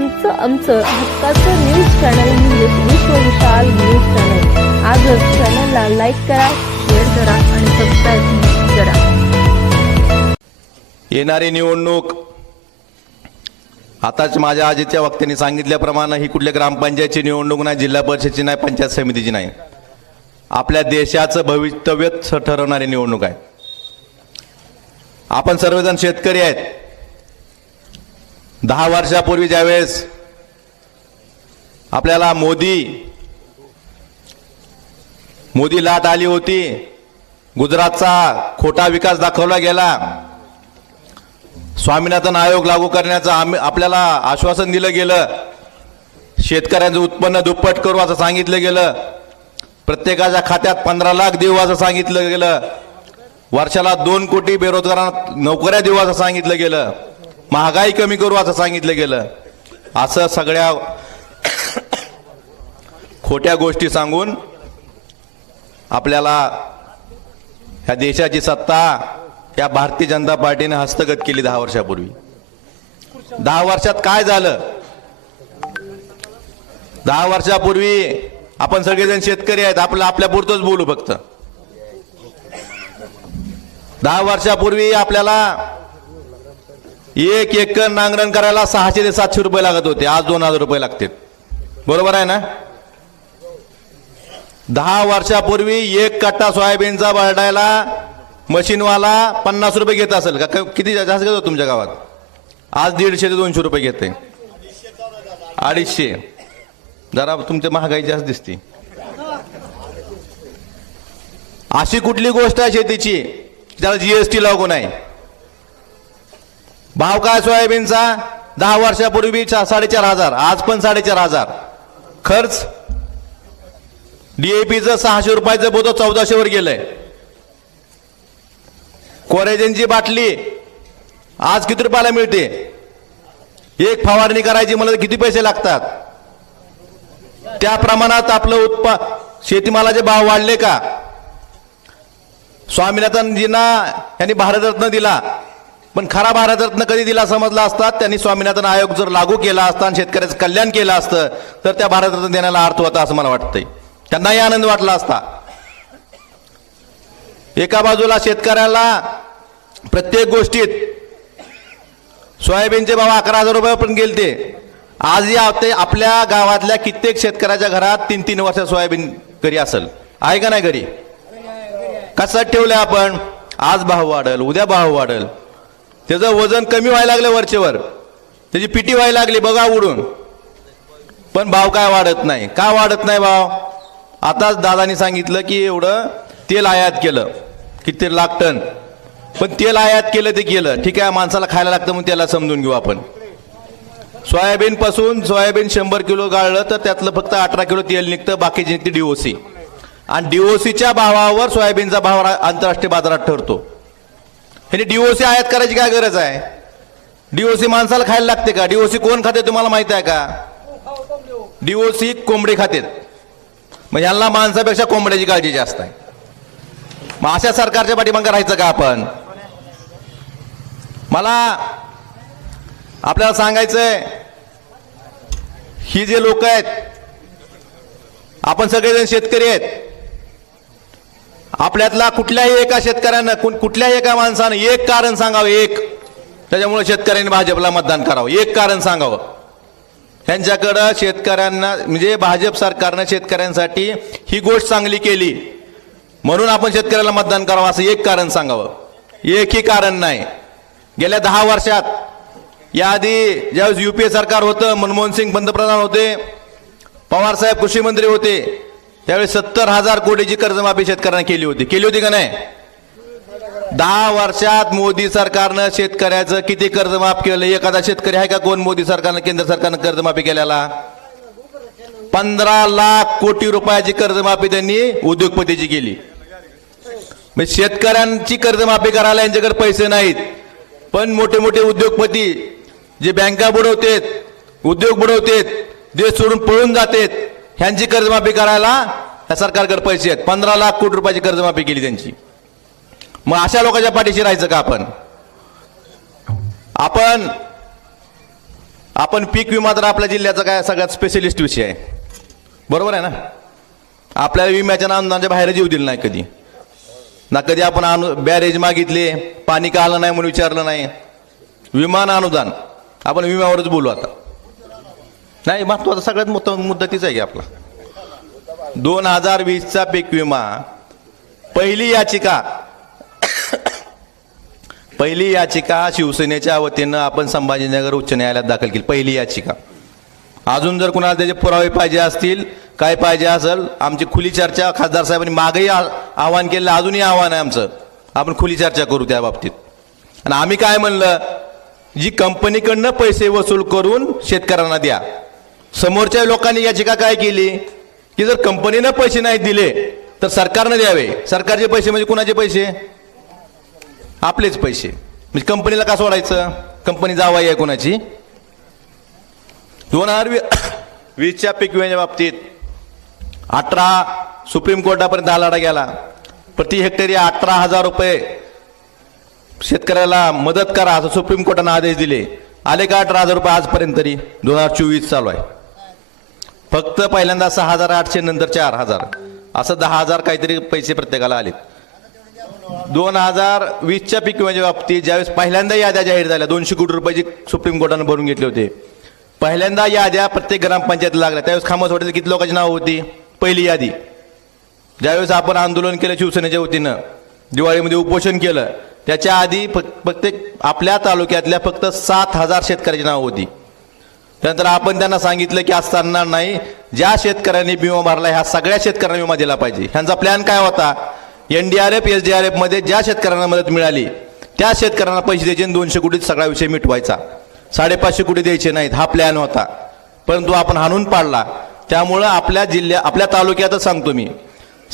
तुमचं आमचं हक्काचं न्यूज चॅनल म्हणजे विश्व विशाल न्यूज चॅनल आजच चॅनलला लाईक करा शेअर करा आणि सबस्क्राईब करा येणारी निवडणूक आताच माझ्या आजीच्या वक्त्याने सांगितल्याप्रमाणे ही कुठल्या ग्रामपंचायतची निवडणूक नाही जिल्हा परिषदेची नाही पंचायत समितीची नाही आपल्या देशाचं भवितव्यच ठरवणारी निवडणूक आहे आपण सर्वजण शेतकरी आहेत दहा वर्षापूर्वी ज्यावेळेस आपल्याला मोदी मोदी लाट आली होती गुजरातचा खोटा विकास दाखवला गेला स्वामीनाथन आयोग लागू करण्याचं आम्ही आपल्याला आश्वासन दिलं गेलं शेतकऱ्यांचं उत्पन्न दुप्पट करू असं सांगितलं गेलं प्रत्येकाच्या खात्यात पंधरा लाख देऊ असं सांगितलं गेलं वर्षाला दोन कोटी बेरोजगारांना नोकऱ्या देऊ असं सांगितलं गेलं महागाई कमी करू असं सांगितलं गेलं असं सगळ्या खोट्या गोष्टी सांगून आपल्याला ह्या देशाची सत्ता या भारतीय जनता पार्टीने हस्तगत केली दहा वर्षापूर्वी दहा वर्षात काय झालं दहा वर्षापूर्वी आपण सगळेजण शेतकरी आहेत आपलं आपल्यापुरतंच बोलू फक्त दहा वर्षापूर्वी आपल्याला एक एकर नांगरण करायला सहाशे ते सातशे रुपये लागत होते आज दोन हजार रुपये लागते बरोबर आहे ना दहा वर्षापूर्वी एक कट्टा सोयाबीनचा बळडायला मशीनवाला पन्नास रुपये घेत असेल का किती जास्त घेतो तुमच्या गावात आज दीडशे ते दोनशे रुपये घेते अडीचशे जरा तुमच्या महागाई जास्त दिसते अशी कुठली गोष्ट आहे शेतीची ज्याला जीएसटी लागू नाही भाव काय सोयाबीनचा दहा वर्षापूर्वी साडेचार हजार आज पण साडेचार हजार खर्च डीएपीचं सहाशे रुपयाचं बोध चौदाशे वर गेलंय कोरेजनची बाटली आज किती रुपयाला मिळते एक फवारणी करायची मला किती पैसे लागतात त्या प्रमाणात आपलं उत्पा शेतीमालाचे भाव वाढले का स्वामीनाथनजींना यांनी भारतरत्न दिला पण खरा भारतरत्न कधी दिला समजला असता त्यांनी स्वामीनाथन आयोग जर लागू केला असता आणि शेतकऱ्याचं कल्याण केलं असतं तर त्या भारतरत्न देण्याला अर्थ होता असं मला वाटतंय त्यांनाही आनंद वाटला असता एका बाजूला शेतकऱ्याला प्रत्येक गोष्टीत सोयाबीनचे भाव अकरा हजार रुपये पण गेलते आज या आपल्या गावातल्या कित्येक शेतकऱ्याच्या घरात तीन तीन वर्ष सोयाबीन घरी असेल आहे का नाही घरी कसं ठेवलं आपण आज भाव वाढल उद्या भाव वाढल त्याचं वजन कमी व्हायला लागलं वरचेवर त्याची पिटी व्हायला लागली बघा उडून पण भाव काय वाढत नाही का वाढत नाही भाव आताच दादानी सांगितलं की एवढं तेल आयात केलं किती लाख टन पण तेल आयात केलं ते केलं ठीक आहे माणसाला खायला लागतं म्हणून त्याला समजून घेऊ आपण सोयाबीन पासून सोयाबीन शंभर किलो गाळलं तर त्यातलं फक्त अठरा किलो तेल निघतं बाकीची निघते डीओसी आणि डीओसीच्या भावावर सोयाबीनचा भाव आंतरराष्ट्रीय बाजारात ठरतो हे म्हणजे डीओसी आयात करायची काय गरज आहे डीओसी माणसाला खायला लागते का डीओसी कोण खाते तुम्हाला माहित आहे का डीओसी कोंबडी खाते मग यांना माणसापेक्षा कोंबड्याची काळजी जास्त आहे मग अशा सरकारच्या पाठीमाग राहायचं का आपण मला आपल्याला सांगायचंय ही जे लोक आहेत आपण सगळेजण शेतकरी आहेत आपल्यातला कुठल्याही एका शेतकऱ्यानं कुठल्याही एका माणसानं एक कारण सांगावं एक त्याच्यामुळे शेतकऱ्यांनी भाजपला मतदान करावं एक कारण सांगावं त्यांच्याकडं शेतकऱ्यांना म्हणजे भाजप सरकारनं शेतकऱ्यांसाठी ही गोष्ट चांगली केली म्हणून आपण शेतकऱ्याला मतदान करावं असं एक कारण सांगावं एकही कारण नाही गेल्या दहा वर्षात याआधी ज्यावेळेस युपीए सरकार होतं मनमोहन सिंग पंतप्रधान होते पवारसाहेब कृषी मंत्री होते त्यावेळी सत्तर हजार कोटीची कर्जमाफी शेतकऱ्यांना केली होती केली होती का नाही दहा वर्षात मोदी सरकारनं शेतकऱ्याचं किती कर्जमाफ केलं एखादा शेतकरी आहे का कोण मोदी सरकारनं केंद्र सरकारनं कर्जमाफी केल्याला पंधरा लाख कोटी रुपयाची कर्जमाफी त्यांनी उद्योगपतीची केली म्हणजे शेतकऱ्यांची कर्जमाफी करायला यांच्याकडे पैसे नाहीत पण मोठे मोठे उद्योगपती जे बँका बुडवतेत उद्योग बुडवतेत देश सोडून पळून जातात ह्यांची कर्जमाफी करायला त्या सरकारकडे पैसे आहेत पंधरा लाख कोटी रुपयाची कर्जमाफी केली त्यांची मग अशा लोकांच्या पाठीशी राहायचं का आपण आपण आपण पीक विमा तर आपल्या जिल्ह्याचा काय सगळ्यात स्पेशलिस्ट विषय आहे बरोबर आहे ना आपल्याला विम्याच्या अनुदानाच्या बाहेर येऊ दिलं नाही कधी ना कधी आपण अनु बॅरेज मागितले पाणी का आलं नाही म्हणून विचारलं नाही विमान अनुदान आपण विम्यावरच बोलू आता नाही महत्वाचा सगळ्यात मोठा मुद्दा तीच आहे की आपला दोन हजार वीसचा पीक विमा पहिली याचिका पहिली याचिका शिवसेनेच्या वतीनं आपण संभाजीनगर उच्च न्यायालयात दाखल केली पहिली याचिका अजून जर कुणाला त्याचे पुरावे पाहिजे असतील काय पाहिजे असेल आमची खुली चर्चा खासदार साहेबांनी मागही आव्हान केलं अजूनही आव्हान आहे आमचं आपण खुली चर्चा करू त्या बाबतीत आणि आम्ही काय म्हणलं जी कंपनीकडनं पैसे वसूल करून शेतकऱ्यांना द्या समोरच्या लोकांनी याचिका काय केली की जर कंपनीनं पैसे नाही दिले तर सरकारनं द्यावे सरकारचे पैसे म्हणजे कुणाचे पैसे आपलेच पैसे म्हणजे कंपनीला का सोडायचं कंपनी जावाई आहे कोणाची दोन हजार वीसच्या पीक विम्याच्या बाबतीत अठरा सुप्रीम कोर्टापर्यंत हा लढा गेला प्रति हेक्टरी अठरा हजार रुपये शेतकऱ्याला मदत करा असं सुप्रीम कोर्टानं आदेश दिले आले का अठरा हजार रुपये आजपर्यंत तरी दोन हजार चोवीस चालू आहे फक्त पहिल्यांदा सहा हजार आठशे नंतर चार हजार असं दहा हजार काहीतरी पैसे प्रत्येकाला आले दोन हजार वीसच्या पीक विम्याच्या बाबतीत ज्यावेळेस पहिल्यांदा याद्या जाहीर झाल्या दोनशे कोटी रुपयाची सुप्रीम कोर्टानं भरून घेतले होते पहिल्यांदा याद्या प्रत्येक ग्रामपंचायत लागल्या त्यावेळेस खामस वाटेल किती लोकांची नावं होती पहिली यादी ज्यावेळेस आपण आंदोलन केलं शिवसेनेच्या वतीनं दिवाळीमध्ये उपोषण केलं त्याच्या आधी प्रत्येक आपल्या तालुक्यातल्या फक्त सात हजार शेतकऱ्याची नावं होती त्यानंतर आपण त्यांना सांगितलं की आज चालणार नाही ज्या शेतकऱ्यांनी विमा भरला ह्या सगळ्या शेतकऱ्यांना विमा दिला पाहिजे ह्यांचा प्लॅन काय होता एनडीआरएफ एस डी आर ज्या शेतकऱ्यांना मदत मिळाली त्या शेतकऱ्यांना पैसे द्यायचे आणि दोनशे कोटीत सगळा विषय मिटवायचा साडेपाचशे कोटी द्यायचे नाहीत हा प्लॅन होता परंतु आपण हाणून पाडला त्यामुळं आपल्या जिल्ह्या आपल्या तालुक्यातच सांगतो मी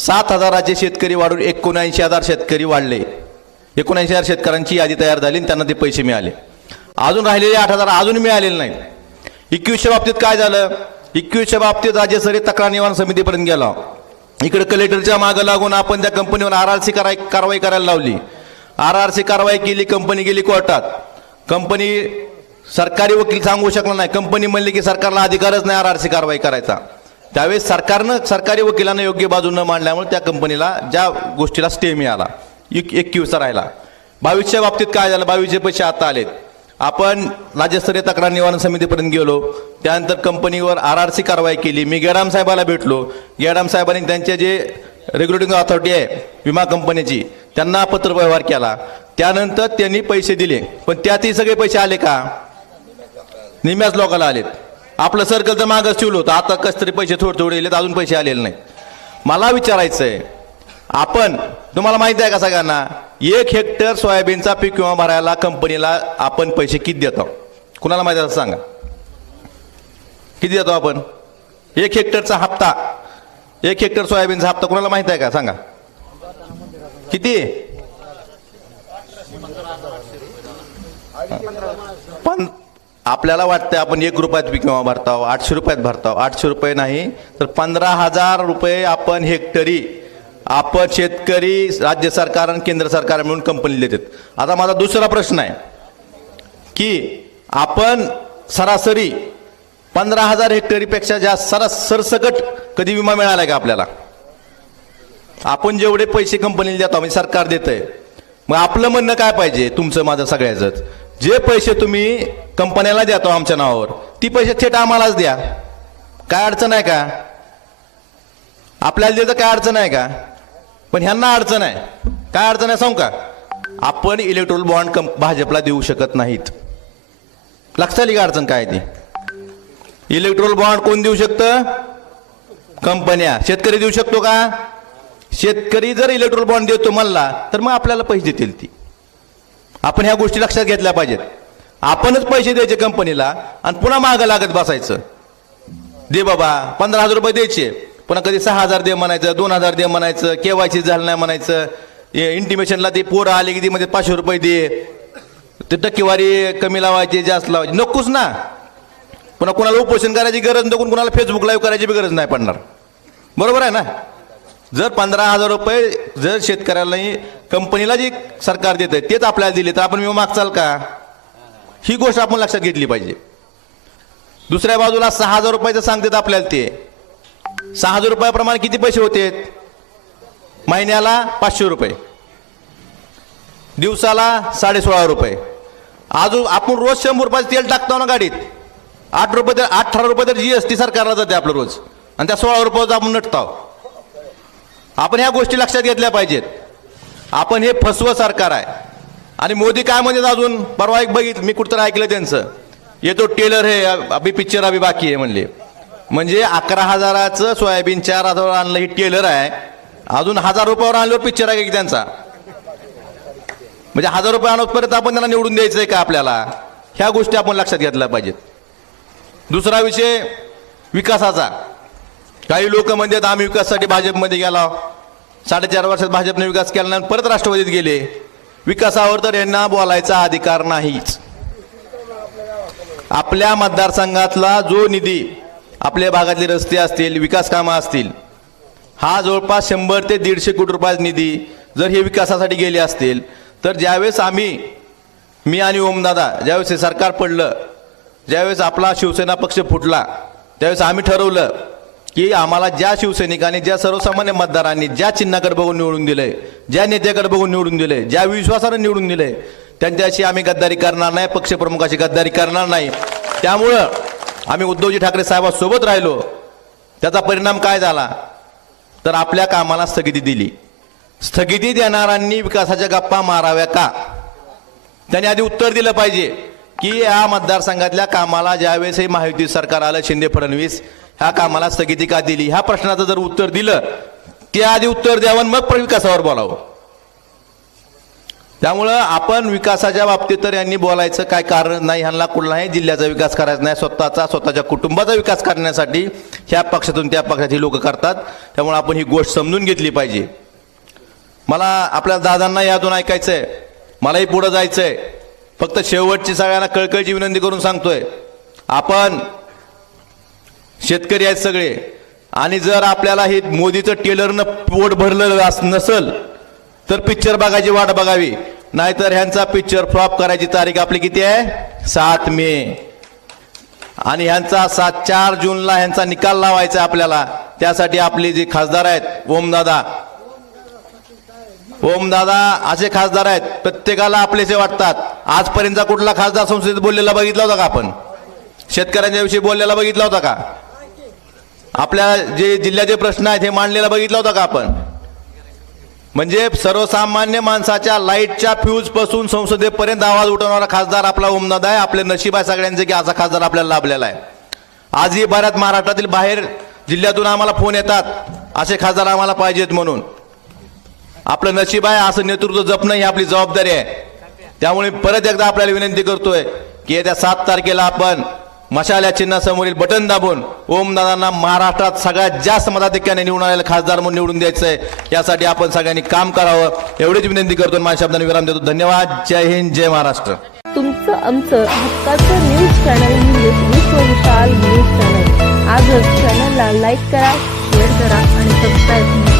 सात हजाराचे शेतकरी वाढून एकोणऐंशी हजार शेतकरी वाढले एकोणऐंशी हजार शेतकऱ्यांची यादी तयार झाली आणि त्यांना ते पैसे मिळाले अजून राहिलेले आठ हजार अजून मिळालेले नाहीत एकवीसच्या बाबतीत काय झालं एकवीसच्या बाबतीत सरी तक्रार निवारण समितीपर्यंत गेला इकडे कलेक्टरच्या मागं लागून आपण त्या कंपनीवर आर आर सी कराय कारवाई करायला लावली आर आर सी कारवाई केली कंपनी गेली कोर्टात कंपनी सरकारी वकील सांगू शकला नाही कंपनी म्हणली की सरकारला अधिकारच नाही आर आर सी कारवाई करायचा त्यावेळेस सरकारनं सरकारी वकिलांना योग्य बाजू न मांडल्यामुळे त्या कंपनीला ज्या गोष्टीला स्टे मिळाला एक एकवीसचा राहिला बावीसच्या बाबतीत काय झालं बावीसचे पैसे आता आलेत आपण राज्यस्तरीय तक्रार निवारण समितीपर्यंत गेलो त्यानंतर कंपनीवर आर आर सी कारवाई केली मी गेडाम साहेबाला भेटलो गेडाम साहेबांनी त्यांचे जे रेग्युलेटिंग ऑथॉरिटी आहे विमा कंपनीची त्यांना पत्रव्यवहार केला त्यानंतर त्यांनी पैसे दिले पण त्यातही सगळे पैसे आले का निम्याच लोकाला आलेत आपलं सर्कल तर मागच ठेवलं होतं आता कस तरी पैसे थोडे थोडे अजून पैसे आलेले नाही मला विचारायचं आहे आपण तुम्हाला माहिती आहे का सगळ्यांना एक हेक्टर सोयाबीनचा पीक विमा भरायला कंपनीला आपण पैसे किती देतो कुणाला माहिती आहे सांगा किती देतो आपण एक हेक्टरचा हप्ता एक हेक्टर सोयाबीनचा हप्ता कुणाला माहिती आहे का सांगा किती पण आपल्याला वाटतं आपण एक रुपयात पीक विमा भरताव आठशे रुपयात भरताव आठशे रुपये नाही तर पंधरा हजार रुपये आपण हेक्टरी आपण शेतकरी राज्य सरकार आणि केंद्र सरकार मिळून कंपनी देतात आता माझा दुसरा प्रश्न आहे की आपण सरासरी पंधरा हजार हेक्टरीपेक्षा जास्त सरा सरसकट कधी विमा मिळाला आहे का आपल्याला आपण जेवढे पैसे कंपनीला देतो म्हणजे सरकार देत आहे मग आपलं म्हणणं काय पाहिजे तुमचं माझं सगळ्याचंच जे पैसे तुम्ही कंपन्याला देतो आमच्या नावावर ती पैसे थेट आम्हालाच द्या काय अडचण आहे का आपल्याला द्यायचं काय अडचण आहे का पण ह्यांना अडचण आहे काय अडचण आहे सांगू का आपण इलेक्ट्रोल बॉन्ड कम भाजपला देऊ शकत नाहीत लक्षात आली का अडचण काय ती इलेक्ट्रोल बॉन्ड कोण देऊ शकतं कंपन्या शेतकरी देऊ शकतो का शेतकरी जर इलेक्ट्रोल बॉन्ड देतो म्हणला तर मग आपल्याला पैसे देतील ती आपण ह्या गोष्टी लक्षात घेतल्या पाहिजेत आपणच पैसे द्यायचे कंपनीला आणि पुन्हा मागं लागत बसायचं दे बाबा पंधरा हजार रुपये द्यायचे पुन्हा कधी सहा हजार दे म्हणायचं दोन हजार दे म्हणायचं केवायसी झालं नाही म्हणायचं इंटिमेशनला ते पोरं आले की म्हणजे पाचशे रुपये दे ते टक्केवारी कमी लावायची जास्त लावायची नकोच ना पुन्हा कुणाला उपोषण करायची गरज नको कुणाला फेसबुक लाईव्ह करायची बी गरज नाही पडणार बरोबर आहे ना जर पंधरा हजार रुपये जर शेतकऱ्याला कंपनीला जी सरकार देत आहे तेच आपल्याला दिले तर आपण विमा मागचाल का ही गोष्ट आपण लक्षात घेतली पाहिजे दुसऱ्या बाजूला सहा हजार रुपयाचं सांगतात आपल्याला ते सहा हजार रुपयाप्रमाणे किती पैसे होते महिन्याला पाचशे रुपये दिवसाला साडे सोळा रुपये अजून आपण रोज शंभर रुपयाचं तेल टाकतो ना गाडीत आठ रुपये तर अठरा रुपये तर जी एस टी सरकारला जाते आपलं रोज आणि त्या सोळा रुपयाचं आपण नटतो आपण ह्या गोष्टी लक्षात घेतल्या पाहिजेत आपण हे फसवं सरकार आहे आणि मोदी काय म्हणतात अजून परवा एक बघित मी कुठं ऐकलं त्यांचं येतो टेलर हे अभि पिक्चर अभि बाकी आहे म्हणले म्हणजे अकरा हजाराचं सोयाबीन चार हजार आणलं ही टेलर आहे अजून हजार रुपयावर आणल्यावर पिक्चर आहे की त्यांचा म्हणजे हजार रुपये पर्यंत आपण त्यांना निवडून द्यायचं आहे का आपल्याला ह्या गोष्टी आपण लक्षात घेतल्या पाहिजेत दुसरा विषय विकासाचा काही लोक म्हणतात आम्ही विकासासाठी भाजपमध्ये गेला साडेचार वर्षात भाजपने विकास केला नाही परत राष्ट्रवादीत गेले विकासावर तर यांना बोलायचा अधिकार नाहीच आपल्या मतदारसंघातला जो निधी आपल्या भागातले रस्ते असतील विकास कामं असतील हा जवळपास शंभर ते दीडशे कोटी रुपयाचा निधी जर हे विकासासाठी गेले असतील तर ज्यावेळेस आम्ही मी आणि ओमदादा ज्यावेळेस हे सरकार पडलं ज्यावेळेस आपला शिवसेना पक्ष फुटला त्यावेळेस आम्ही ठरवलं की आम्हाला ज्या शिवसैनिकांनी ज्या सर्वसामान्य मतदारांनी ज्या चिन्हाकडे बघून निवडून आहे ज्या नेत्याकडे बघून निवडून आहे ज्या विश्वासानं निवडून आहे त्यांच्याशी आम्ही गद्दारी करणार नाही पक्षप्रमुखाशी गद्दारी करणार नाही त्यामुळं आम्ही उद्धवजी ठाकरे साहेबांसोबत राहिलो त्याचा परिणाम काय झाला तर आपल्या कामाला स्थगिती दिली स्थगिती देणाऱ्यांनी विकासाच्या गप्पा माराव्या का त्यांनी आधी उत्तर दिलं पाहिजे की या मतदारसंघातल्या कामाला ज्यावेळेसही हे महायुती सरकार आलं शिंदे फडणवीस ह्या कामाला स्थगिती का दिली ह्या प्रश्नाचं जर उत्तर दिलं ते आधी उत्तर द्यावं मग पण विकासावर बोलावं त्यामुळं आपण विकासाच्या बाबतीत तर यांनी बोलायचं काय कारण नाही ह्यांना कुठलाही नाही जिल्ह्याचा विकास करायचा नाही स्वतःचा स्वतःच्या कुटुंबाचा विकास करण्यासाठी ह्या पक्षातून त्या पक्षाची लोक करतात त्यामुळे आपण ही गोष्ट समजून घेतली पाहिजे मला आपल्या दादांना यातून ऐकायचं आहे मलाही पुढं जायचं आहे फक्त शेवटची सगळ्यांना कळकळीची विनंती करून सांगतोय आपण शेतकरी आहेत सगळे आणि जर आपल्याला हे मोदीचं टेलरनं पोट भरलं नसल तर पिक्चर बघायची वाट बघावी नाहीतर ह्यांचा पिक्चर फ्लॉप करायची तारीख आपली किती आहे सात मे आणि ह्यांचा सात चार जूनला ह्यांचा निकाल लावायचा आपल्याला त्यासाठी आपले जे खासदार आहेत ओमदादा ओमदादा असे खासदार आहेत प्रत्येकाला आपलेसे वाटतात आजपर्यंतचा कुठला खासदार संसदेत बोललेला बघितला होता का आपण शेतकऱ्यांच्या विषयी बोललेला बघितला होता का आपल्या जे जिल्ह्याचे प्रश्न आहेत हे मांडलेला बघितला होता का आपण म्हणजे सर्वसामान्य माणसाच्या लाईटच्या फ्यूजपासून संसदेपर्यंत आवाज उठवणारा खासदार आपला उमदाद आहे आपले नशीब आहे सगळ्यांचे की असा खासदार आपल्याला लाभलेला आहे आजही बऱ्याच महाराष्ट्रातील बाहेर जिल्ह्यातून आम्हाला फोन येतात असे खासदार आम्हाला पाहिजेत म्हणून आपलं नशीब आहे असं नेतृत्व जपणं ही आपली जबाबदारी आहे त्यामुळे परत एकदा आपल्याला विनंती करतोय की येत्या सात तारखेला आपण मशाल्या चिन्हासमोरील बटन दाबून ओम दादांना महाराष्ट्रात सगळ्यात जास्त मताधिक्याने निवडून आलेला खासदार म्हणून निवडून द्यायचंय यासाठी आपण सगळ्यांनी काम करावं एवढीच विनंती करतो माझ्या शब्दांनी विराम देतो धन्यवाद जय हिंद जय महाराष्ट्र तुमचं आमचं हक्काचं न्यूज चॅनल म्हणजे न्यूज चॅनल आजच चॅनलला लाईक करा शेअर करा आणि सबस्क्राईब